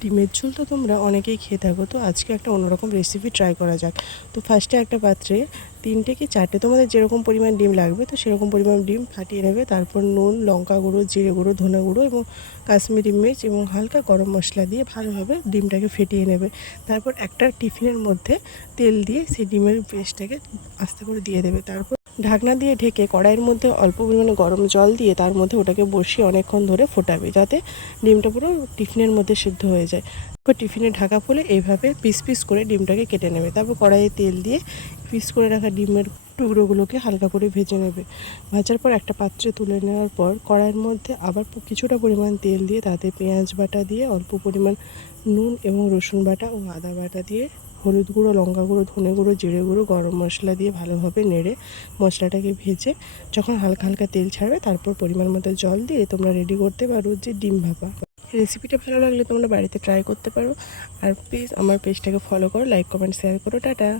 ডিমের ঝোল তো তোমরা অনেকেই খেয়ে থাকো, তো আজকে একটা অন্যরকম রেসিপি ট্রাই করা যাক। তো ফার্স্টে একটা পাত্রে 3টে কি 4টে তোমাদের যেরকম পরিমাণ ডিম লাগবে তো সেরকম পরিমাণ ডিম ফাটিয়ে নেবে। তারপর নুন, লঙ্কা গুঁড়ো, জিরে গুঁড়ো, ধনে গুঁড়ো এবং কাশ্মীরি মির্চ এবং হালকা গরম মশলা দিয়ে ভালোভাবে ডিমটাকে ফেটিয়ে নেবে। তারপর একটা টিফিনের মধ্যে তেল দিয়ে সেই ডিমের পেস্টটাকে আস্তে করে দিয়ে দেবে। তারপর ঢাকনা দিয়ে ঢেকে কড়াইয়ের মধ্যে অল্প পরিমাণে গরম জল দিয়ে তার মধ্যে ওটাকে বসিয়ে অনেকক্ষণ ধরে ফোটাবে, যাতে ডিমটা পুরো টিফিনের মধ্যে সিদ্ধ হয়ে যায়। তারপর টিফিনে ঢাকা খুলে এইভাবে পিস পিস করে ডিমটাকে কেটে নেবে। তারপর কড়াইয়ে তেল দিয়ে পিস করে রাখা ডিমের টুকরোগুলোকে হালকা করে ভেজে নেবে। ভাজার পর একটা পাত্রে তুলে নেওয়ার পর কড়াইয়ের মধ্যে আবার কিছুটা পরিমাণ তেল দিয়ে তাতে পেঁয়াজ বাটা দিয়ে অল্প পরিমাণ নুন এবং রসুন বাটা ও আদা বাটা দিয়ে হলুদ গুঁড়ো, লঙ্কা গুঁড়ো, ধনে গুঁড়ো, জিরে গুঁড়ো, গরম মশলা দিয়ে ভালোভাবে নেড়ে মশলাটাকে ভেজে যখন হালকা হালকা তেল ছাড়বে তারপর পরিমাণ মতো জল দিয়ে তোমরা রেডি করতে পারো যে ডিম ভাপা। রেসিপিটা ভালো লাগলে তোমরা বাড়িতে ট্রাই করতে পারো। আর প্লিজ আমার পেজটাকে ফলো করো, লাইক, কমেন্ট, শেয়ার করো। টাটা।